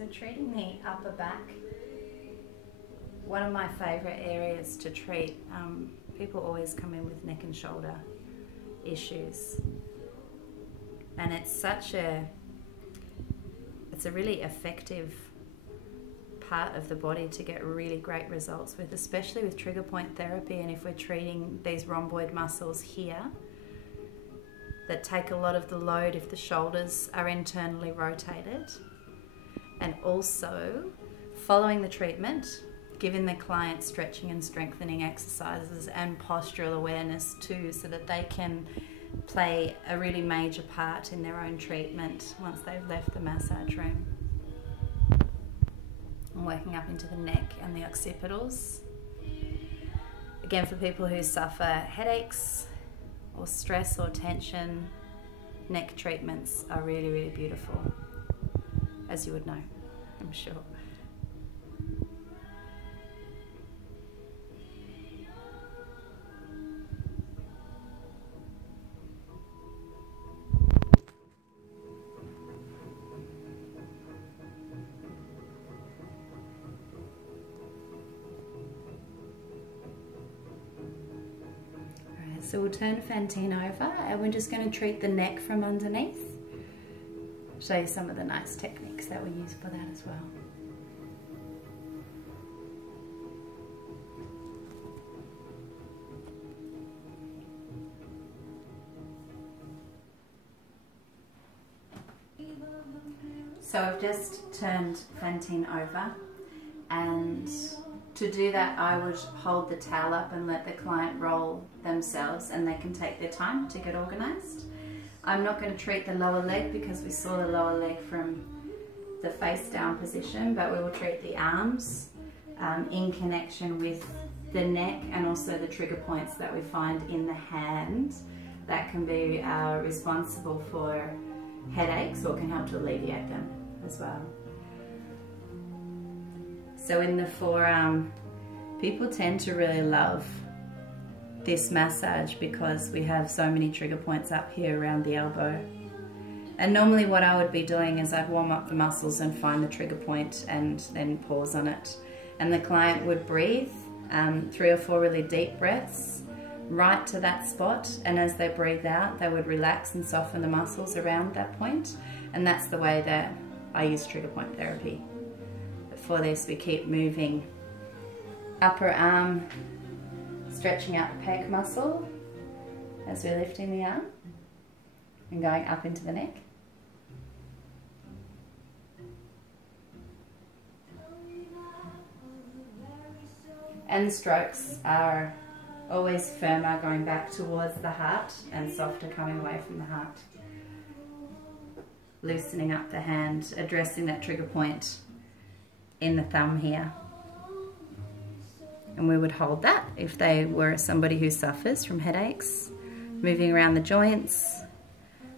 So treating the upper back, one of my favourite areas to treat. People always come in with neck and shoulder issues, and it's a really effective part of the body to get really great results with, especially with trigger point therapy. And if we're treating these rhomboid muscles here that take a lot of the load if the shoulders are internally rotated, and also following the treatment, giving the client stretching and strengthening exercises and postural awareness too, so that they can play a really major part in their own treatment once they've left the massage room. I'm working up into the neck and the occipitals. Again, for people who suffer headaches or stress or tension, neck treatments are really, really beautiful, as you would know, I'm sure. So we'll turn Fantine over and we're just going to treat the neck from underneath. Show you some of the nice techniques that we use for that as well. So I've just turned Fantine over, and to do that, I would hold the towel up and let the client roll themselves, and they can take their time to get organised. I'm not going to treat the lower leg because we saw the lower leg from the face down position, but we will treat the arms in connection with the neck and also the trigger points that we find in the hand that can be responsible for headaches or can help to alleviate them as well. So in the forearm, people tend to really love this massage because we have so many trigger points up here around the elbow. And normally what I would be doing is I'd warm up the muscles and find the trigger point and then pause on it. And the client would breathe 3 or 4 really deep breaths right to that spot, and as they breathe out, they would relax and soften the muscles around that point. And that's the way that I use trigger point therapy. For this, we keep moving upper arm, stretching out the pec muscle as we're lifting the arm and going up into the neck. And the strokes are always firmer, going back towards the heart, and softer coming away from the heart. Loosening up the hand, addressing that trigger point in the thumb here. And we would hold that if they were somebody who suffers from headaches. Moving around the joints,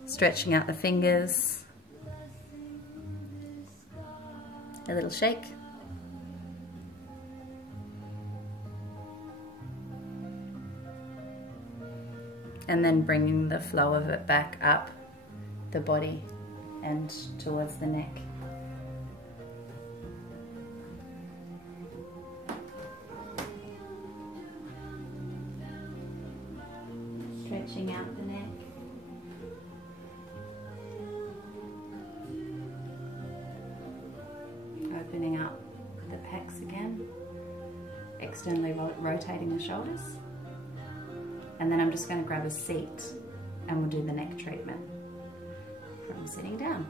stretching out the fingers. A little shake. And then bringing the flow of it back up the body and towards the neck. Stretching out the neck. Opening up the pecs again. Externally rotating the shoulders. And then I'm just going to grab a seat and we'll do the neck treatment from sitting down.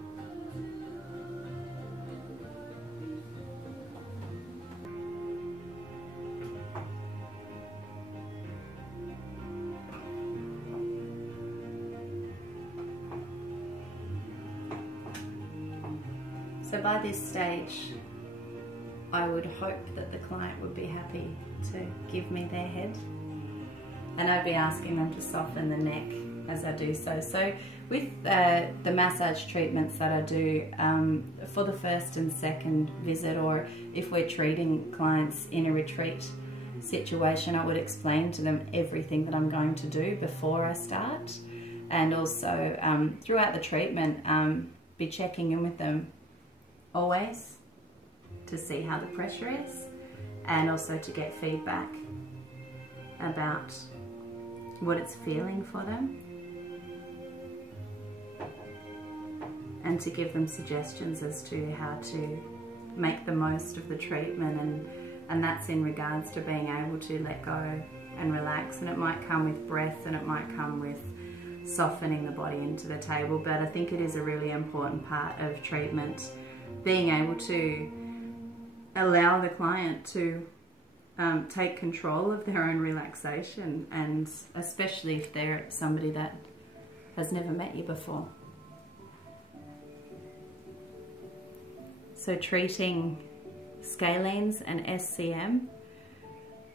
So by this stage, I would hope that the client would be happy to give me their head, and I'd be asking them to soften the neck as I do so. So with the massage treatments that I do for the first and second visit, or if we're treating clients in a retreat situation, I would explain to them everything that I'm going to do before I start, and also throughout the treatment be checking in with them always to see how the pressure is, and also to get feedback about what it's feeling for them, and to give them suggestions as to how to make the most of the treatment, and that's in regards to being able to let go and relax. And it might come with breath, and it might come with softening the body into the table, but I think it is a really important part of treatment, being able to allow the client to take control of their own relaxation, and especially if they're somebody that has never met you before. So treating scalenes and SCM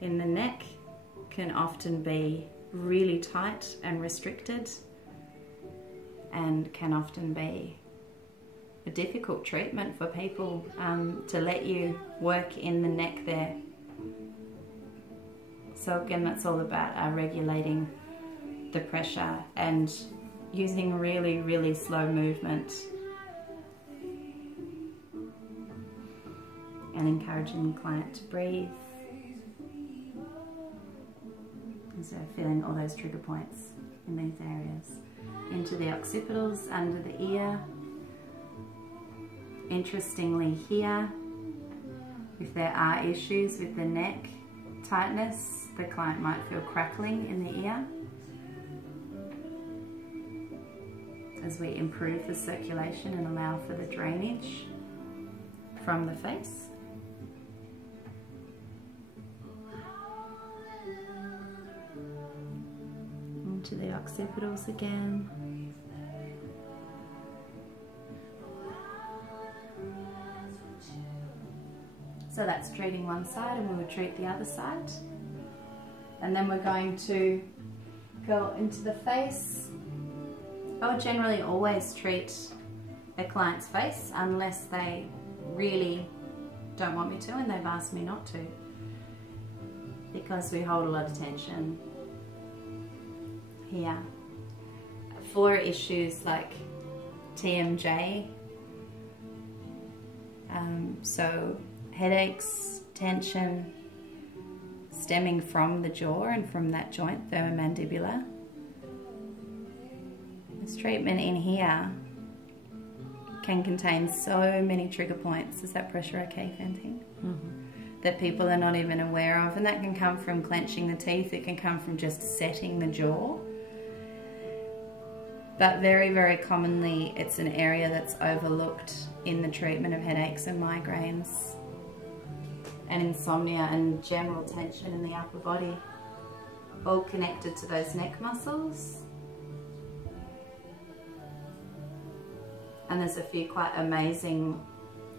in the neck can often be really tight and restricted, and can often be a difficult treatment for people to let you work in the neck there. So again, that's all about regulating the pressure and using really, really slow movement, and encouraging the client to breathe. And so feeling all those trigger points in these areas. Into the occipitals, under the ear. Interestingly here, if there are issues with the neck tightness, the client might feel crackling in the ear. As we improve the circulation and allow for the drainage from the face. To the occipitals again. So that's treating one side, and we will treat the other side. And then we're going to go into the face. I would generally always treat a client's face unless they really don't want me to and they've asked me not to, because we hold a lot of tension here. For issues like TMJ, so headaches, tension stemming from the jaw and from that joint, thoramandibular. This treatment in here can contain so many trigger points. Is that pressure okay, Fantine? That people are not even aware of, and that can come from clenching the teeth, it can come from just setting the jaw. But very, very commonly it's an area that's overlooked in the treatment of headaches and migraines and insomnia and general tension in the upper body, all connected to those neck muscles. And there's a few quite amazing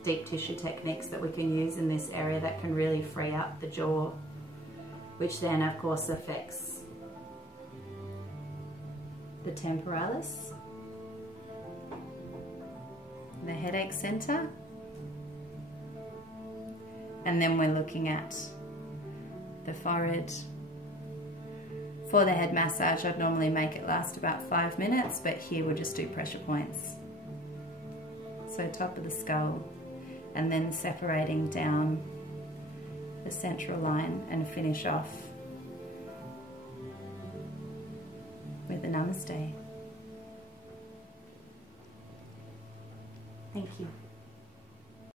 deep tissue techniques that we can use in this area that can really free up the jaw, which then of course affects the temporalis, the headache center, and then we're looking at the forehead. For the head massage, I'd normally make it last about 5 minutes, but here we'll just do pressure points. So top of the skull, and then separating down the central line and finish off with a namaste. Thank you.